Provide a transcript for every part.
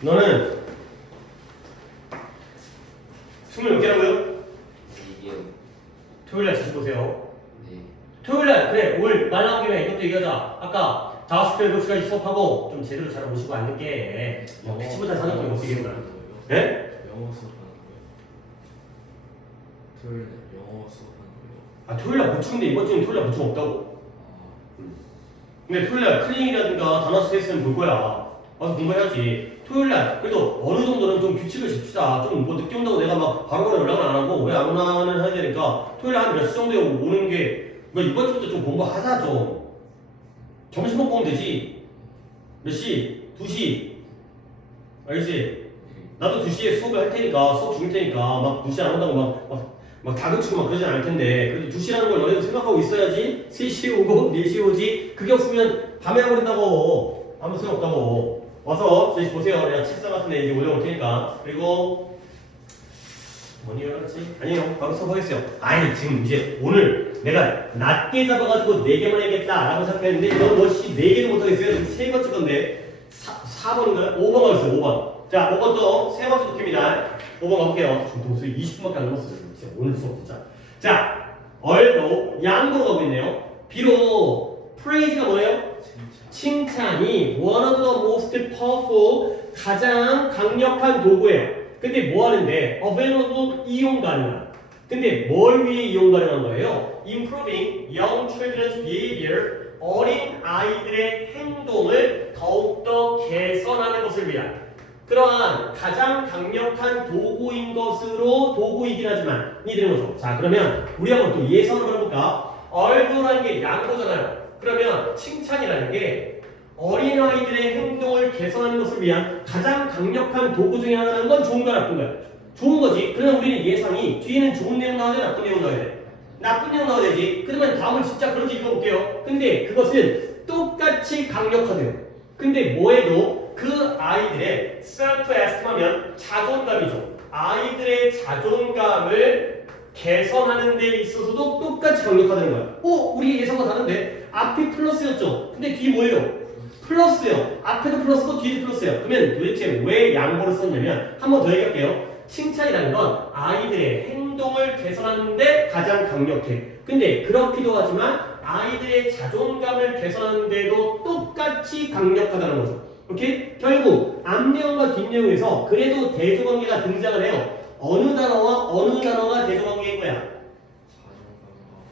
너는 20몇 개라고요? 이게요. 토요일날 다시 보세요. 네. 토요일날 그래 올 말 나온 김에 이것도 얘기하자. 아까 자바스크립트 7시까지 수업하고 좀 제대로 잘 오시고 앉는 게 피치보다 사는 거 어떻게 거야? 네? 영어 수업하는 거예요? 토요일에 영어 수업하는 거예요? 아 토요일날 보충인데 이번 주는 토요일날 보충 없다고. 아, 근데 토요일날 클리닉이라든가 단어 스테이스는 볼 거야. 와서 공부해야지. 토요일날 그래도 어느 정도는 좀 규칙을 짚시다. 좀 뭐 늦게 온다고 내가 막 바로바로 연락을 안 하고 왜 안 오나는 해야 되니까 토요일에 한 몇 시 정도에 오는 게 뭐 이번 주부터 좀 공부하자 좀. 점심 먹고 오면 되지. 몇 시? 2시. 알겠지? 나도 2시에 수업을 할 테니까 수업 중일 테니까 막 2시 안 온다고 막 다그치고 막 그러진 않을 텐데 그래도 2시라는 걸 너네도 생각하고 있어야지. 3시에 오고 4시에 오지. 그게 없으면 밤에 안 오른다고. 아무 소용 없다고. 와서 저희 보세요. 내가 책상 같은 데 이제 올려올 테니까. 그리고 뭐니 그렇지? 아니요. 바로 수업하겠어요. 아니 지금 이제 오늘 내가 낮게 잡아가지고 4개만 해야겠다라고 생각했는데 이건 뭐씨 4개도 못하겠어요. 지금 세 번째 건데 4번인가요? 5번 가겠어요. 5번. 자 5번 또 세 번째 도입니다. 5번 가볼게요. 지금 동수이 20분밖에 안 남았어요. 진짜 오늘 수업 진짜. 자 얼도 양보로 가고 있네요. 비록 praise가 뭐예요? 칭찬이 one of the most powerful 가장 강력한 도구예요. 근데 뭐 하는데 available 이용 가능한. 근데 뭘 위해 이용 가능한 거예요? Improving young children's behavior 어린 아이들의 행동을 더욱더 개선하는 것을 위한 그러한 가장 강력한 도구인 것으로 도구이긴 하지만 이 되는 거죠. 자 그러면 우리 한번 또 예선을 해볼까? 얼도라는 게 양보잖아요. 그러면 칭찬이라는 게 어린아이들의 행동을 개선하는 것을 위한 가장 강력한 도구 중에 하나라는 건 좋은가 나쁜가요? 좋은 거지. 그러면 우리는 예상이 뒤에는 좋은 내용 나와야 돼, 나쁜 내용 나와야 돼? 나쁜 내용 나와야 되지. 그러면 다음을 진짜 그런지 읽어볼게요. 근데 그것은 똑같이 강력하대요. 근데 뭐해도 그 아이들의 self-esteem 하면 자존감이죠. 아이들의 자존감을 개선하는 데 있어서도 똑같이 강력하다는 거야. 우리 예상과 다른데 앞이 플러스였죠. 근데 뒤 뭐예요? 플러스요. 앞에도 플러스고 뒤에도 플러스예요. 그러면 도대체 왜 양보를 썼냐면 한 번 더 얘기할게요. 칭찬이라는 건 아이들의 행동을 개선하는 데 가장 강력해. 근데 그렇기도 하지만 아이들의 자존감을 개선하는 데도 똑같이 강력하다는 거죠. 오케이? 결국 앞내용과 뒷내용에서 그래도 대조관계가 등장을 해요. 어느 단어가 대조관계인 거야?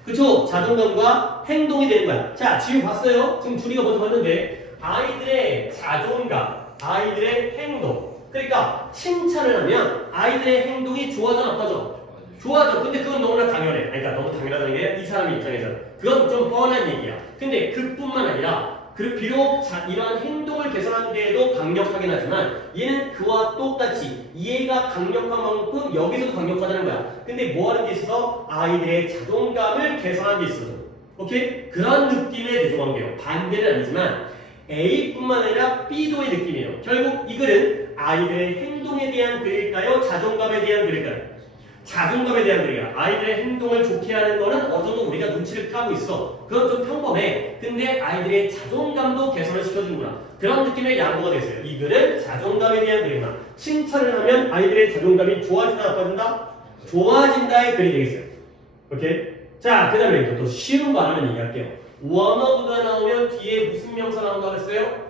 그쵸? 자존감과 행동이 되는 거야. 자, 지금 봤어요? 지금 둘이가 먼저 봤는데 아이들의 자존감, 아이들의 행동. 그러니까 칭찬을 하면 아이들의 행동이 좋아져 나빠져? 좋아져. 근데 그건 너무나 당연해. 그러니까 너무 당연하다는 게 이 사람 입장에서는 그건 좀 뻔한 얘기야. 근데 그뿐만 아니라 비록 이러한 행동을 개선하는 데에도 강력하긴 하지만 얘는 그와 똑같이 얘가 강력한 만큼 여기서도 강력하다는 거야. 근데 뭐 하는 데 있어서 아이들의 자존감을 개선하는 데 있어서 오케이? 그런 느낌의 대조관계예요. 반대는 아니지만 A뿐만 아니라 B도의 느낌이에요. 결국 이 글은 아이들의 행동에 대한 글일까요? 자존감에 대한 글일까요? 자존감에 대한 글이야. 아이들의 행동을 좋게 하는 거는 어느 정도 우리가 눈치를 까고 있어. 그건 좀 평범해. 근데 아이들의 자존감도 개선을 시켜주는구나. 그런 느낌의 양보가 됐어요. 이 글은 자존감에 대한 글이구나. 칭찬을 하면 아이들의 자존감이 좋아진다, 나빠진다? 좋아진다의 글이 되겠어요. 오케이? 자, 그 다음에 또 쉬운 거 하나만 얘기할게요. one of가 나오면 뒤에 무슨 명사 나온다고 했어요?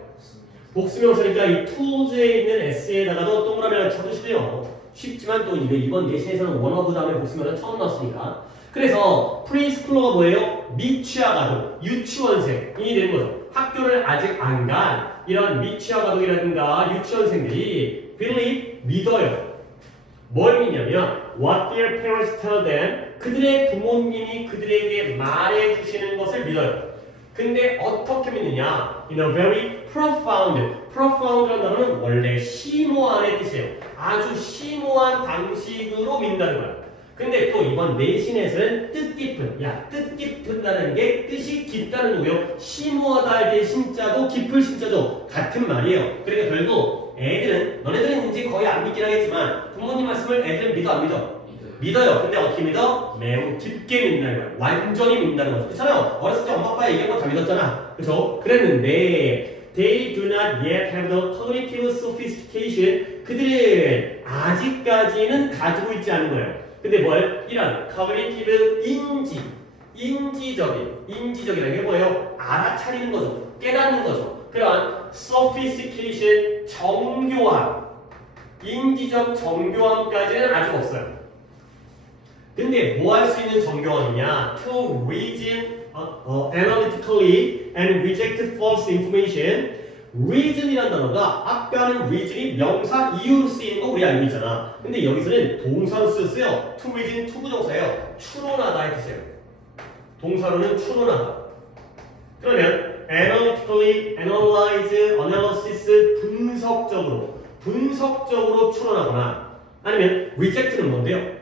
복수명사니까 이 tools에 있는 s에다가도 동그라미를 쳐주시래요. 쉽지만 또 이번 예시에서는 one of 다음에 복수명사 처음 나왔으니까. 그래서 프리스쿨러가 뭐예요? 미취학아동, 유치원생이 되는 거죠. 학교를 아직 안 간 이런 미취학아동이라든가 유치원생들이 believe, 믿어요. 뭘 믿냐면 what their parents tell them 그들의 부모님이 그들에게 말해 주시는 것을 믿어요. 근데 어떻게 믿느냐? In a very profound라는 단어는 원래 심오한의 뜻이에요. 아주 심오한 방식으로 믿는다는 거야. 근데 또 이번 내신에서는 뜻깊은, 뜻깊은다는 게 뜻이 깊다는 거고요. 심오하다 할 때 심자도 깊을 심자도 같은 말이에요. 그러니까 결국 너네들은 이제 거의 안 믿긴 하겠지만 부모님 말씀을 애들은 믿어 안 믿어? 믿어요. 근데 어떻게 믿어? 매우 깊게 믿는다는 거야. 완전히 믿는다는 거죠. 그렇잖아요. 어렸을 때 엄마 아빠 얘기한 거 다 믿었잖아. 그렇죠? 그랬는데 They do not yet have the cognitive sophistication. 그들은 아직까지는 가지고 있지 않은 거예요. 근데 뭘? 이런 cognitive 인지적이라는 게 뭐예요? 알아차리는 거죠. 깨닫는 거죠. 그러한 sophistication, 정교함, 인지적 정교함까지는 아직 없어요. 근데 뭐 할 수 있는 정교함이냐? To reason analytically and reject false information. reason이라는 단어가 아까는 reason이 명사 이유로 쓰이는 거 우리 알고 있잖아. 근데 여기서는 동사로 쓰였어요. to reason 투부정사예요. 추론하다 의 뜻이에요. 동사로는 추론하다. 그러면 analytically, analysis, 분석적으로 추론하거나 아니면 reject는 뭔데요?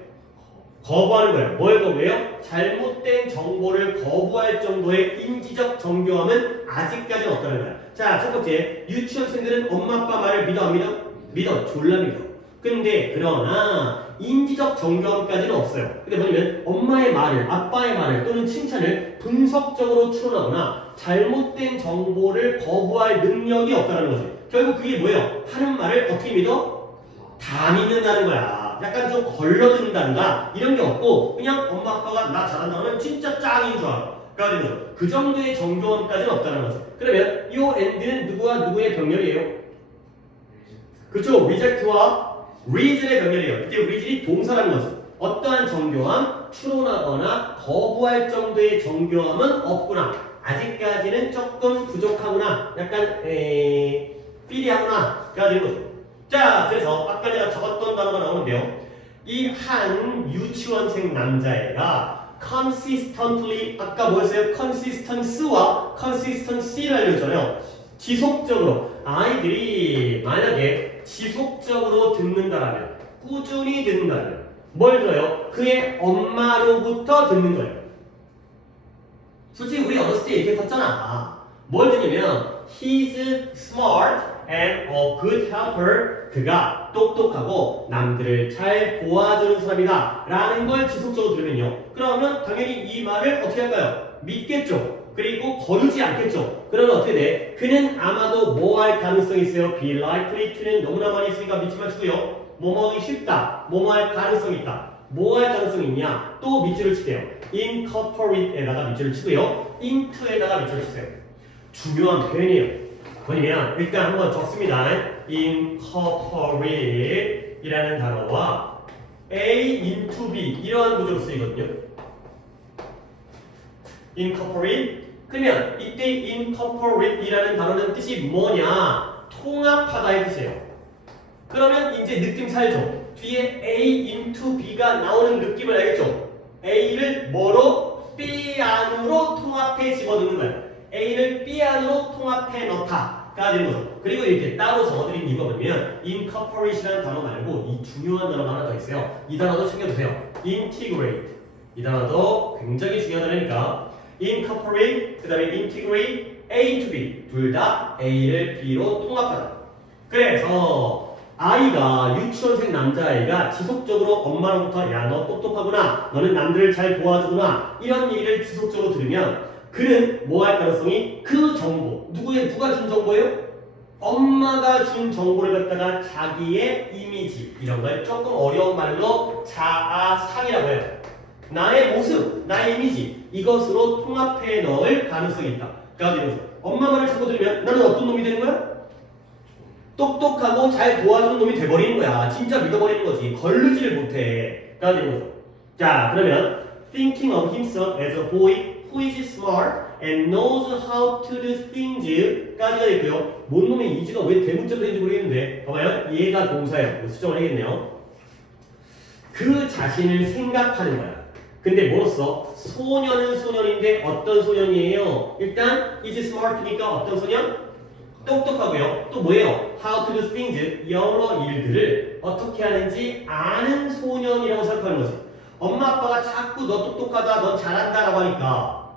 거부하는 거예요. 뭘 거부해요? 잘못된 정보를 거부할 정도의 인지적 정교함은 아직까지는 없다는 거야. 자, 첫 번째, 유치원생들은 엄마 아빠 말을 믿어 안 믿어? 믿어, 졸라 믿어. 근데 그러나 인지적 정교함까지는 없어요. 근데 뭐냐면 엄마의 말을, 아빠의 말을 또는 칭찬을 분석적으로 추론하거나 잘못된 정보를 거부할 능력이 없다는 거지. 결국 그게 뭐예요? 하는 말을 어떻게 믿어? 다 믿는다는 거야. 약간 좀 걸러든단가 이런 게 없고 그냥 엄마 아빠가 나 잘한다 하면 진짜 짱인 줄 알아. 그러니까 그 정도의 정교함까지는 없다는 거죠. 그러면 이 and는 누구와 누구의 병렬이에요? 그렇죠. reject와 reason의 병렬이에요. 이때 reason이 동사라는 거죠. 어떠한 정교함, 추론하거나 거부할 정도의 정교함은 없구나. 아직까지는 조금 부족하구나. 약간 삐리하구나. 가 되는 거죠. 자, 그래서 아까 내가 적었던 단어가 나오는데요. 이 한 유치원생 남자애가 consistently, 아까 뭐였어요? consistence와 consistency를 알려줬잖아요. 지속적으로, 아이들이 만약에 지속적으로 듣는다라면, 꾸준히 듣는다면 뭘 들어요? 그의 엄마로부터 듣는 거예요. 솔직히 우리 어렸을 때 이렇게 컸잖아. 뭘 듣냐면 he's smart and a good helper. 그가 똑똑하고 남들을 잘 도와주는 사람이다 라는 걸 지속적으로 들으면요, 그러면 당연히 이 말을 어떻게 할까요? 믿겠죠. 그리고 거르지 않겠죠. 그러면 어떻게 돼? 그는 아마도 뭐 할 가능성이 있어요? be likely to는 너무나 많이 있으니까 믿지 마시고요, 뭐뭐 하기 쉽다, 뭐뭐 할 가능성이 있다. 뭐 할 가능성이 있냐? 또 밑줄을 칠게요. incorporate에다가 밑줄을 치고요, into에다가 밑줄을 치세요. 중요한 표현이에요. 뭐냐면 일단 한번 적습니다. incorporate 이라는 단어와 A into B 이러한 구조로 쓰이거든요. incorporate. 그러면 이때 incorporate 이라는 단어는 뜻이 뭐냐? 통합하다의 뜻이에요. 그러면 이제 느낌 살죠? 뒤에 A into B가 나오는 느낌을 알겠죠? A를 뭐로? B 안으로 통합해 집어넣는 거예요. A를 B 안으로 통합해 넣다가 되는 거죠. 그리고 이렇게 따로 적어드린 이유가 뭐냐면 incorporate이라는 단어 말고 이 중요한 단어가 하나 더 있어요. 이 단어도 챙겨두세요. integrate. 이 단어도 굉장히 중요하다니까. incorporate, 그 다음에 integrate, A into B. 둘 다 A를 B로 통합하다. 그래서 아이가, 유치원생 남자아이가 지속적으로 엄마로부터 야, 너 똑똑하구나, 너는 남들을 잘 도와주구나, 이런 얘기를 지속적으로 들으면 그는 뭐 할 가능성이, 그 정보, 누가 준 정보예요? 엄마가 준 정보를 갖다가 자기의 이미지, 이런 걸 조금 어려운 말로 자아상이라고 해요. 나의 모습, 나의 이미지, 이것으로 통합해 넣을 가능성이 있다. 그러니까 엄마 말을 자꾸 들으면 나는 어떤 놈이 되는 거야? 똑똑하고 잘 도와주는 놈이 돼버리는 거야. 진짜 믿어버리는 거지. 걸르지를 못해. 가 되는 거죠. 자, 그러면 thinking of himself as a boy who is smart and knows how to do things 까지가 있고요. 뭔 놈의 이지가 왜 대문자가 되는지 모르겠는데, 봐봐요. 얘가 동사예요. 수정을 해야겠네요. 그 자신을 생각하는 거야. 근데 뭐로써? 소년은 소년인데 어떤 소년이에요? 일단 is smart니까 어떤 소년? 똑똑하고요. 또 뭐예요? How to do things, 여러 일들을 어떻게 하는지 아는 소년이라고 생각하는 거지. 엄마 아빠가 자꾸 너 똑똑하다, 너 잘한다 라고 하니까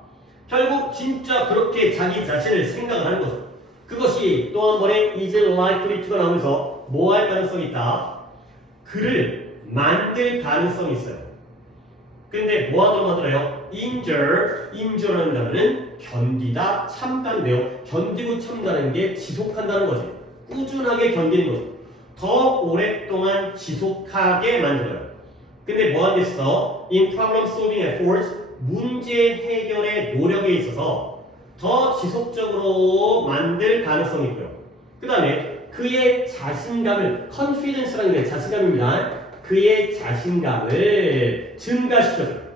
결국 진짜 그렇게 자기 자신을 생각을 하는 거죠. 그것이 또 한 번에 is likely to가 나오면서 뭐 할 가능성이 있다? 그를 만들 가능성이 있어요. 근데 뭐 하도록 하더래요? injure라는 단어는 견디다, 참다인데요. 견디고 참다는 게 지속한다는 거지. 꾸준하게 견디는 거죠. 더 오랫동안 지속하게 만들어요. 근데 뭐 하겠어? In problem solving efforts, 문제 해결의 노력에 있어서 더 지속적으로 만들 가능성이 있고요. 그 다음에 그의 자신감을, confidence라는 게 자신감입니다. 그의 자신감을 증가시켜줘요.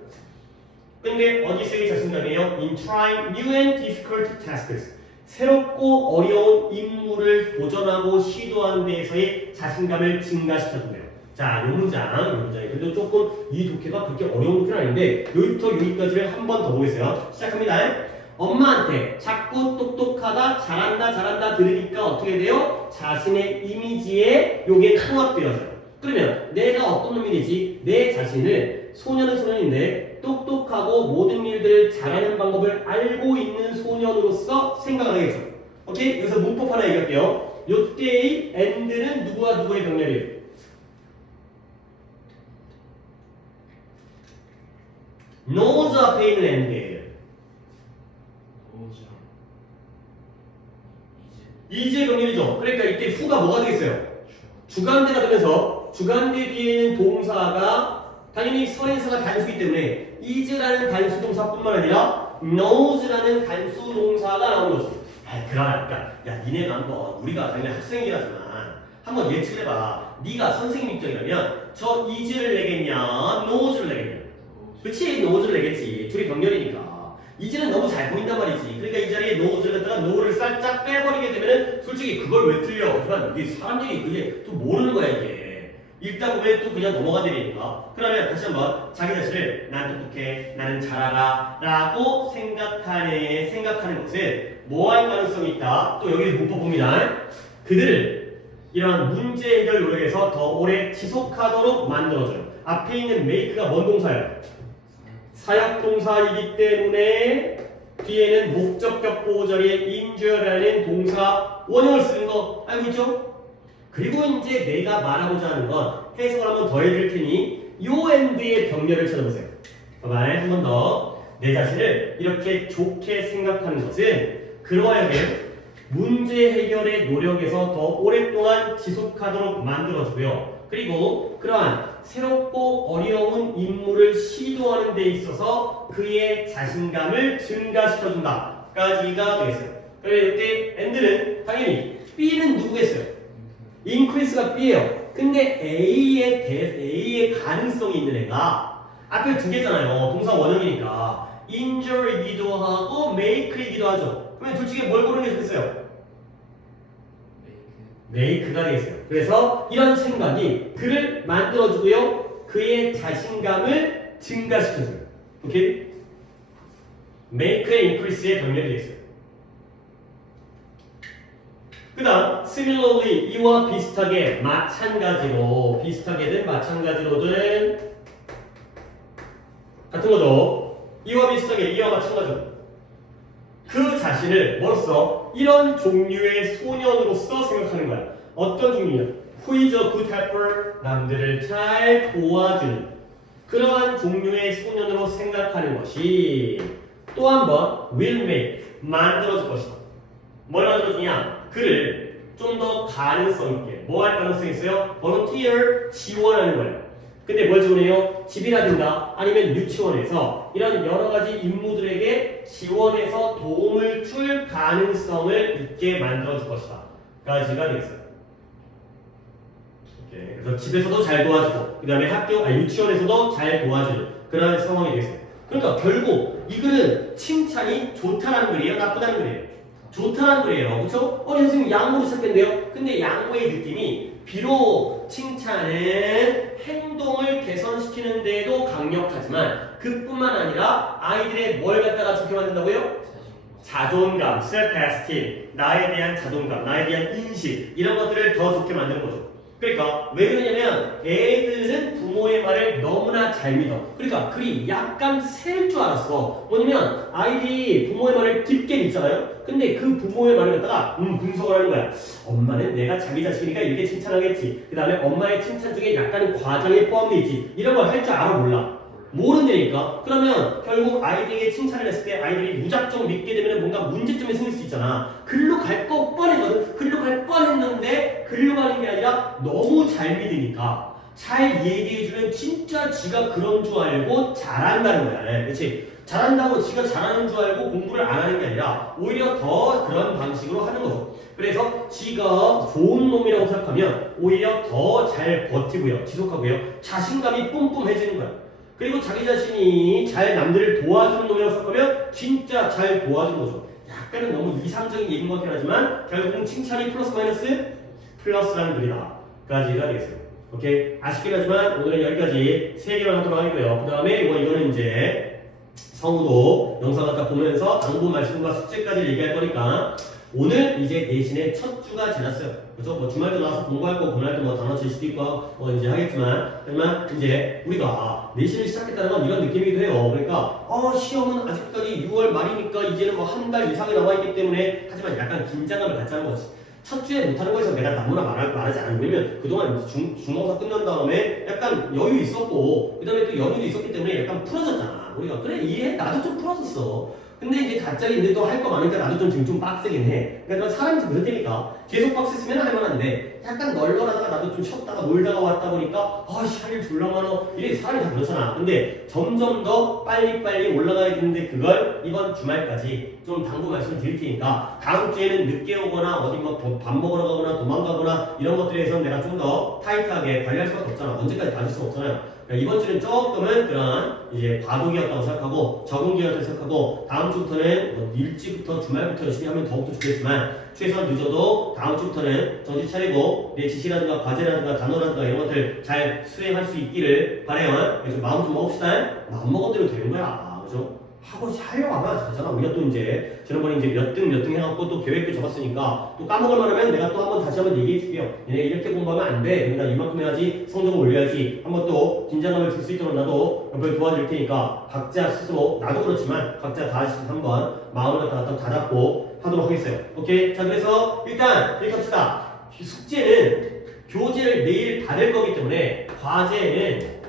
근데 어디서의 자신감이에요? In trying new and difficult tasks. 새롭고 어려운 임무를 도전하고 시도하는 데에서의 자신감을 증가시켜준대요. 자, 요 문장. 그래도 조금 이 독해가 그렇게 어려운 독해는 아닌데 여기부터 여기까지를 한 번 더 보겠어요. 시작합니다. 엄마한테 자꾸 똑똑하다, 잘한다 들으니까 어떻게 돼요? 자신의 이미지에 요게 통합되어져요. 그러면 내가 어떤 놈이 되지? 내 자신을 소년은 소년인데 똑똑하고 모든 일들을 잘하는 방법을 알고 있는 소년으로서 생각을 하겠죠. 오케이? 여기서 문법 하나 얘기할게요. 요때의 and는 누구와 누구의 병렬이에요? knows 앞에 있는 and예요. 노즈랑 이제 병렬이죠. 그러니까 이때 후가 뭐가 되겠어요? 주관대가 되면서 주관대 뒤에 있는 동사가 당연히 선행사가 단수이기 때문에 is라는 단수 동사뿐만 아니라 knows라는 단수 동사가 나오는 거죠. 그러니까 야 니네가 한번 우리가 당연히 학생이라지만 한번 예측을 해봐. 네가 선생님 입장이라면 저 is를 내겠냐 knows를 내겠냐. 그치 knows를 내겠지. 둘이 병렬이니까. is는 너무 잘 보인단 말이지. 그러니까 이 자리에 knows를 갖다가 know를 살짝 빼버리게 되면은 솔직히 그걸 왜 틀려. 하지만 이게 사람들이 그게 또 모르는 거야 이게. 읽다 보면 또 그냥 넘어가 되니까. 그러면 다시 한번 자기 자신을 난 똑똑해, 나는 잘 알아 라고 생각하는 것은 뭐 할 가능성이 있다. 또 여기 문법 봅니다. 그들을 이러한 문제 해결 노력에서 더 오래 지속하도록 만들어줘요. 앞에 있는 make가 뭔 동사예요? 사역 동사이기 때문에 뒤에는 목적격 보호 자리에 injure라는 동사 원형을 쓰는 거 알고 있죠? 그리고 이제 내가 말하고자 하는 건 해석을 한번 더 해드릴 테니 요 end의 병렬을 찾아보세요. 봐봐, 한 번 더. 내 자신을 이렇게 좋게 생각하는 것은 그러하여금 문제 해결의 노력에서 더 오랫동안 지속하도록 만들어주고요. 그리고 그러한 새롭고 어려운 임무를 시도하는 데 있어서 그의 자신감을 증가시켜준다까지가 되겠어요. 그래서 이때 end는 당연히 B는 누구겠어요? increase가 B예요. 근데 A의 가능성이 있는 애가 앞에 두 개잖아요. 동사 원형이니까 injure이기도 하고 make이기도 하죠. 그러면 둘 중에 뭘 고르는 게 좋겠어요? make가 되겠어요. 그래서 이런 생각이 그를 만들어주고요. 그의 자신감을 증가시켜줘요. 오케이? make and increase의 병렬이 되겠어요. 그 다음 similarly 이와 비슷하게 비슷하게든 마찬가지로든 같은 거죠. 이와 비슷하게 이와 마찬가지로 그 자신을 뭐로써 이런 종류의 소년으로서 생각하는 거야. 어떤 종류냐? Who is a good helper? 남들을 잘 도와주는 그러한 종류의 소년으로 생각하는 것이 또 한 번 will make 만들어줄 것이다. 뭘 만들어주냐? 그를 좀 더 가능성 있게 뭐 할 가능성이 있어요? volunteer 지원하는 거예요. 근데 뭘 지원해요? 집이라든가 아니면 유치원에서 이런 여러 가지 임무들에게 지원해서 도움을 줄 가능성을 있게 만들어줄 것이다. 까지가 되겠어요. 오케이. 그래서 집에서도 잘 도와주고 그 다음에 유치원에서도 잘 도와주는 그런 상황이 되겠어요. 그러니까 결국 이 글은 칭찬이 좋다는 글이에요? 나쁘다는 글이에요? 좋다는 글이에요. 그렇죠? 선생님 양보로 시작했는데요. 근데 양보의 느낌이 비록 칭찬은 행동을 개선시키는 데도 강력하지만 그뿐만 아니라 아이들의 뭘 갖다가 좋게 만든다고요? 자존감, self-esteem, 나에 대한 자존감, 나에 대한 인식 이런 것들을 더 좋게 만드는 거죠. 그러니까 왜 그러냐면 애들은 부모의 말을 너무나 잘 믿어. 그러니까 그리 약간 셀 줄 알았어. 뭐냐면 아이들이 부모의 말을 깊게 믿잖아요. 근데 그 부모의 말을 갖다가 분석을 하는 거야. 엄마는 내가 자기 자식이니까 이렇게 칭찬하겠지. 그 다음에 엄마의 칭찬 중에 약간은 과장이 포함되어 있지. 이런 걸 할 줄 알아 몰라? 모른다니까. 그러면 결국 아이들에게 칭찬을 했을 때 아이들이 무작정 믿게 되면 뭔가 문제점이 생길 수 있잖아. 글로 갈 거 뻔했거든. 글로 갈 뻔했는데 글로 가는 게 아니라 너무 잘 믿으니까 잘 얘기해주면 진짜 지가 그런 줄 알고 잘한다는 거야. 그렇지? 잘한다고 지가 잘하는 줄 알고 공부를 안 하는 게 아니라 오히려 더 그런 방식으로 하는 거죠. 그래서 지가 좋은 놈이라고 생각하면 오히려 더 잘 버티고요. 지속하고요. 자신감이 뿜뿜해지는 거야. 그리고 자기 자신이 잘 남들을 도와주는 놈이라고 생각하면 진짜 잘 도와주는 거죠. 약간은 너무 이상적인 얘기인 것 같긴 하지만 결국은 칭찬이 플러스 마이너스 플러스라는 글이다까지가 되겠어요. 오케이? 아쉽긴 하지만 오늘은 여기까지 3개를 하도록 하고요. 그 다음에 이거는 이제 성우도 영상 갖다 보면서 당부 말씀과 숙제까지 얘기할 거니까 오늘 이제 대신에 첫 주가 지났어요. 그죠? 뭐 주말도 나와서 공부할 거고 그날도 뭐 단어 칠 수도 있고 뭐 이제 하겠지만 하지만 이제 우리가 내신을 시작했다는 건 이런 느낌이기도 해요. 그러니까 시험은 아직까지 6월 말이니까 이제는 뭐 한 달 이상이 남아있기 때문에 하지만 약간 긴장감을 갖자는 거지. 첫 주에 못하는 거에서 내가 너무나 말하지 않으면 왜냐면 그동안 중간고사 끝난 다음에 약간 여유 있었고 그 다음에 또 연휴도 있었기 때문에 약간 풀어졌잖아. 우리가 그래 이해해 나도 좀 풀어졌어. 근데 이제 갑자기 근데 또 할 거 많으니까 나도 좀 지금 좀 빡세긴 해. 그러니까 사람이 그럴 테니까 계속 빡셌으면 할만한데 약간 널널하다가 나도 좀 쉬었다가 놀다가 왔다 보니까 아씨 할 일 졸라 많어 이래 사람이 다 그렇잖아. 근데 점점 더 빨리빨리 올라가야 되는데 그걸 이번 주말까지 좀 당부 말씀 드릴 테니까 다음 주에는 늦게 오거나 어디 뭐 밥 먹으러 가거나 도망가거나 이런 것들에 대해서는 내가 좀 더 타이트하게 관리할 수밖에 없잖아. 언제까지 다닐 수 없잖아요. 이번 주는 조금은 그런 이제 과도기였다고 생각하고 적응기였다고 생각하고 다음 주부터는 뭐 일찍부터 주말부터 열심히 하면 더욱더 좋겠지만 최소한 늦어도 다음 주부터는 정신 차리고 내 지시라든가 과제라든가 단어라든가 이런 것들 잘 수행할 수 있기를 바라요. 그래서 마음 좀 먹읍시다. 마음 먹은 대로 되는 거야. 그죠? 하고 하려고 하면 되잖아. 우리가 또 이제 지난번에 이제 몇 등 해갖고 또 계획도 잡았으니까 또 까먹을 만하면 내가 또 한번 다시 한번 얘기해 줄게요. 얘네 이렇게 공부하면 안 돼. 그러니까 이만큼 해야지 성적을 올려야지. 한번 또 긴장감을 줄 수 있도록 나도 옆에 도와줄 테니까 각자 스스로 나도 그렇지만 각자 다시 한번 마음을 갖다가 다잡고 하도록 하겠어요. 오케이? 자 그래서 일단 이렇게 합시다. 숙제는 교재를 내일 받을 거기 때문에 과제는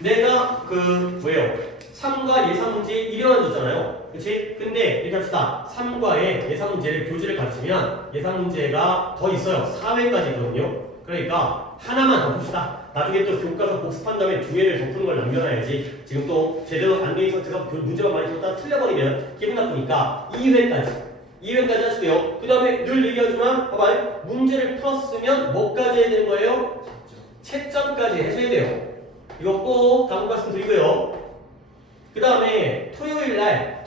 내가 뭐예요? 3과 예상 문제 1회만 줬잖아요. 그치? 근데 이렇게 합시다. 3과의 예상 문제를 교재를 가르치면 예상 문제가 더 있어요. 4회까지 있거든요. 그러니까 하나만 더 풉시다. 나중에 또 교과서 복습한 다음에 2회를 더 푸는 걸 남겨놔야지. 지금 또 제대로 안 돼 있어서 문제만 많이 줬다 틀려버리면 기분 나쁘니까 2회까지 하시고요. 그 다음에 늘 얘기하지만 봐봐요. 문제를 풀었으면 뭐까지 해야 되는 거예요? 채점까지 해줘야 돼요. 이거 꼭 당부 말씀 드리고요. 그 다음에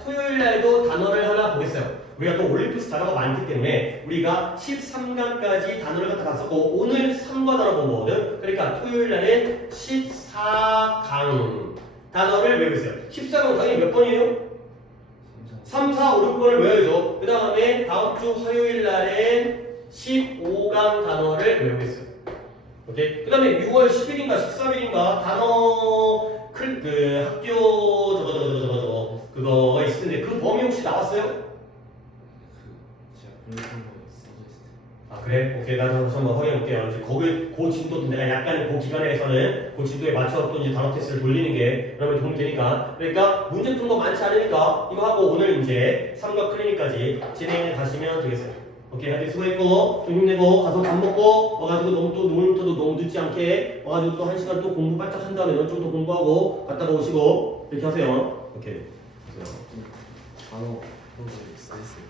토요일날도 단어를 하나 보겠어요. 우리가 또 올림피스 단어가 많기 때문에 우리가 13강까지 단어를 갖다 봤었고 오늘 3과 단어 본 거거든. 그러니까 토요일날은 14강 단어를 외우고 있어요. 14강 당연히 몇 번이에요? 3, 4, 5, 6번을 외워야죠. 그 다음에 다음 주 화요일날엔 15강 단어를 외우고 있어요. 오케이? 그 다음에 6월 10일인가 13일인가 단어 학교 그거가 있을 텐데 그 범위 혹시 나왔어요? 제가 공부한 거 써져 있을 때. 아 그래? 오케이 나도 한번 확인해 볼게요. 이제 그 진도도 내가 약간은 그 기간에서는 그 진도에 맞춰서 또 이제 단어 테스트를 돌리는 게 그러면 도움이 되니까 그러니까 문제 푼 거 많지 않으니까 이거 하고 오늘 이제 3과 클리닉까지 진행해 가시면 되겠어요. 오케이, 하여튼 수고했고 좀 힘내고 가서 밥 먹고 와가지고 너무 또 오늘부터도 너무 늦지 않게 와가지고 또 1시간 또 공부 바짝 한 다음에 좀 더 공부하고 갔다가 오시고 이렇게 하세요. 오케이. 단어 그런 거 써있어요.